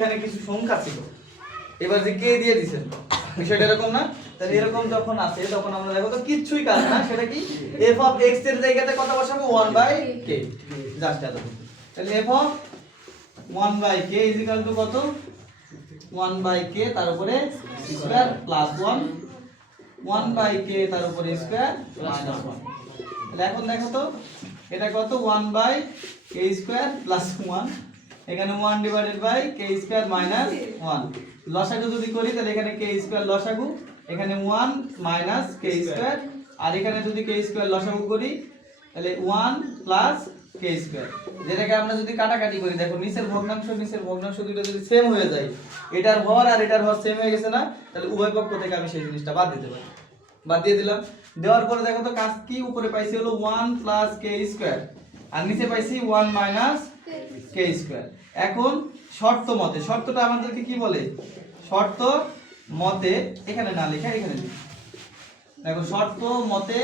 এখানে কিছু সংখ্যা ছিল, এবার যে কে দিয়ে দিয়েছেন বিষয়টা এরকম না? তাহলে এরকম যখন আসে তখন আমরা দেখো তো কিচ্ছুই কাজ না, সেটা কি f অফ x এর জায়গাতে কত বসাবো 1/k, জাস্ট এত। তাহলে f of 1/k is equal to কত 1/k তার উপরে স্কয়ার প্লাস 1 1/k তার উপরে স্কয়ার মাইনাস 1। তাহলে এখন দেখো তো এটা কত 1/k স্কয়ার প্লাস 1, এখানে 1 divided by k square minus 1। লসাগু যদি করি তাহলে এখানে k স্কয়ার লসাগু, এখানে 1 মাইনাস k স্কয়ার, আর এখানে যদি k স্কয়ার লসাগু করি তাহলে 1 প্লাস k স্কয়ার। যেটাকে আমরা যদি কাটাকাটি করি দেখো নিচের ভগ্নাংশ দুটো যদি সেম হয়ে যায়, এটার ভর আর এটার ভর সেম হয়ে গেছে না, তাহলে উভয় পক্ষ থেকে আমি সেই জিনিসটা বাদ দিতে পারি। বাদ দিয়ে দিলাম, দেওয়ার পরে দেখো তো কাজ কি, উপরে পাইছি হলো 1 প্লাস k স্কয়ার আর নিচে পাইছি 1 মাইনাস k স্কয়ার। এখন শর্তটা আমাদেরকে কি বলে, শর্ত মতে এখানে না লেখা এখানে লিখি। দেখো শর্ত মতে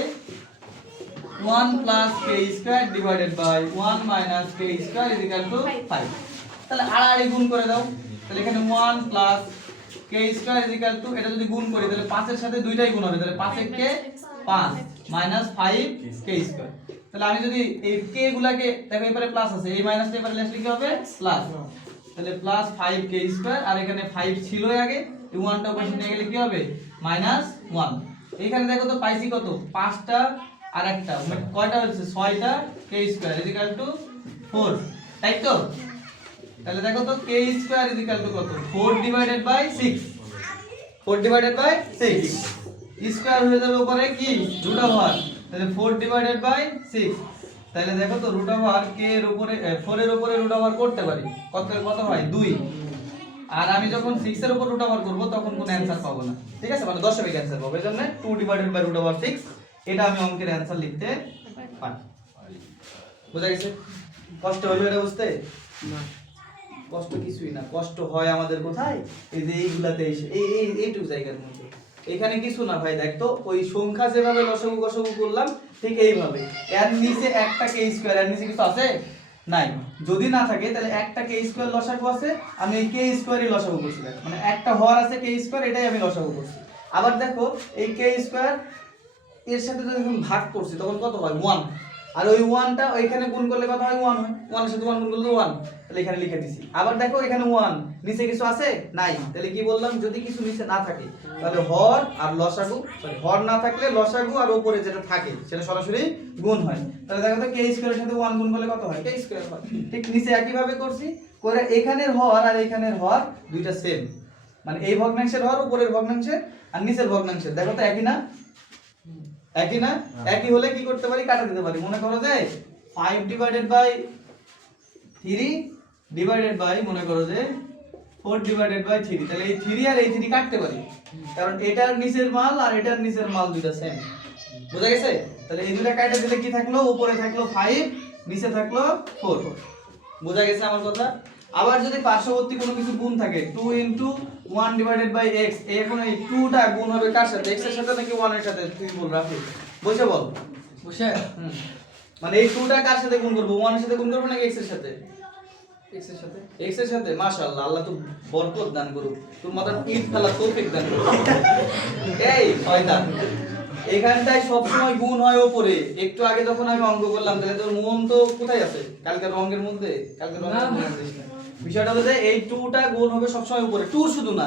1 plus k square divided by 1 minus k square is equal to 5। তাহলে আড়াআড়ি গুণ করে দাও, তাহলে এখানে 1 plus k square is equal to, এটা যদি গুণ করি তাহলে 5 এর সাথে দুইটাই গুণ হবে, তাহলে 5 এর k 5 মাইনাস 5 k স্কয়ার। তাহলে আমি যদি এই k গুলাকে দেখো এবারে প্লাস আছে, এই মাইনাসটা এবারে লেখলে কি হবে প্লাস, তাহলে প্লাস 5k স্কয়ার, আর এখানে 5 ছিলই আগে, এই 1টা পাশে নিয়ে গেলে কি হবে মাইনাস 1। এখানে দেখো তো পাইছি কত 5টা আর একটা কয়টা হচ্ছে 6টা k square is equal to 4, তাই তো? তাহলে দেখো তো k square is equal to কত 4 divided by 6, 4 divided by 6 square হয়ে যাবে উপরে কি রুট ওভার, তাহলে 4 ডিভাইডেড বাই 6। তাহলে দেখো তো রুট ওভার k এর উপরে 4 এর উপরে রুট ওভার করতে পারি, কত হয় 2, আর আমি যখন 6 এর উপর রুট ওভার করব তখন কোনো অ্যানসার পাবো না, ঠিক আছে, মানে দশমিক অ্যানসার পাবো। এজন্য 2 ডিভাইডেড বাই রুট ওভার 6 এটা আমি অঙ্কের অ্যানসার লিখতে পারি। বুঝা গেছে? কষ্ট হলো এটা বুঝতে? না, কষ্ট কিছুই না, কষ্ট হয় আমাদের কোথায়, এই যে এইগুলাতে এসে এইটুকু জায়গার মধ্যে। এখানে কিছু না ভাই, দেখ তো ওই সংখ্যা যেভাবে লসাগু গসাগু করলাম ঠিক এইভাবে, এর নিচে একটা k স্কয়ার, এর নিচে কিছু আছে নাই, যদি না থাকে তাহলে একটা k স্কয়ার লসাগু আছে, আমি এই k স্কয়ারই লসাগু করছি, মানে একটা হর আছে k স্কয়ার, এটাই আমি লসাগু করছি। আবার দেখো এই k স্কয়ার এর সাথে যখন ভাগ করছি তখন কত হয় 1, আর ওই 1টা ওইখানে গুণ করলে কত হয় 1 হয়, 1 এর সাথে 1 গুণ করলে 1, তাহলে এখানে লিখে দিছি। আবার দেখো এখানে 1 নিচে কিছু আছে নাই, তাহলে কি বললাম যদি কিছু নিচে না থাকে তাহলে হর আর লসাগু, সরি হর না থাকলে লসাগু আর উপরে যেটা থাকে সেটা সরাসরি গুণ হয়। তাহলে দেখো তো k স্কয়ারের সাথে 1 গুণ করলে কত হয় k স্কয়ার হয়। ঠিক নিচে একই ভাবে করছি, করে এখানের হর আর এখানের হর দুইটা সেম, মানে এই ভগ্নাংশের হর উপরের ভগ্নাংশের আর নিচের ভগ্নাংশের দেখো তো একই না, একই না? একই হলে কি করতে পারি, কাটা দিতে পারি। মনে করো যে 5 ডিভাইডেড বাই 3 ডিভাইডেড বাই মনে করো যে 4 ডিভাইডেড বাই 3, তাহলে এই 3 আর এই 3 কাটতে পারি, কারণ এটার নিচের মাল আর এটার নিচের মাল দুটো সেম। বুঝা গেছে? তাহলে এই দুটো কাটা দিলে কি থাকলো, উপরে থাকলো 5 নিচে থাকলো 4। বুঝা গেছে আমার কথা? আবার যদি পার্শ্ববর্তী কোনো কিছু গুণ থাকে 2 ইনটু 1 ডিভাইডেড বাই x, এখন এই 2টা গুণ হবে কার সাথে, x এর সাথে নাকি 1 এর সাথে, তুই বল রাখি বসে বল বসে। মানে এই 2টা কার সাথে গুণ করব, 1 এর সাথে গুণ করব নাকি x এর সাথে, x এর সাথে, x এর সাথে। মাশাআল্লাহ, আল্লাহ তো বরকত দান করুক, তোর মাথার ঈদ ফেলা তৌফিক দান করুক। এই শয়তান, এখানটায় সব সময় গুণ হয় উপরে। একটু আগে যখন আমি অঙ্ক করলাম তাহলে তোর মন তো কোথায় আছে, কালকে রঙের মধ্যে, কালকে রঙের মধ্যে বিষয়টা হলো যে এই 2টা গুণ হবে সবসময় উপরে, 2 শুধু না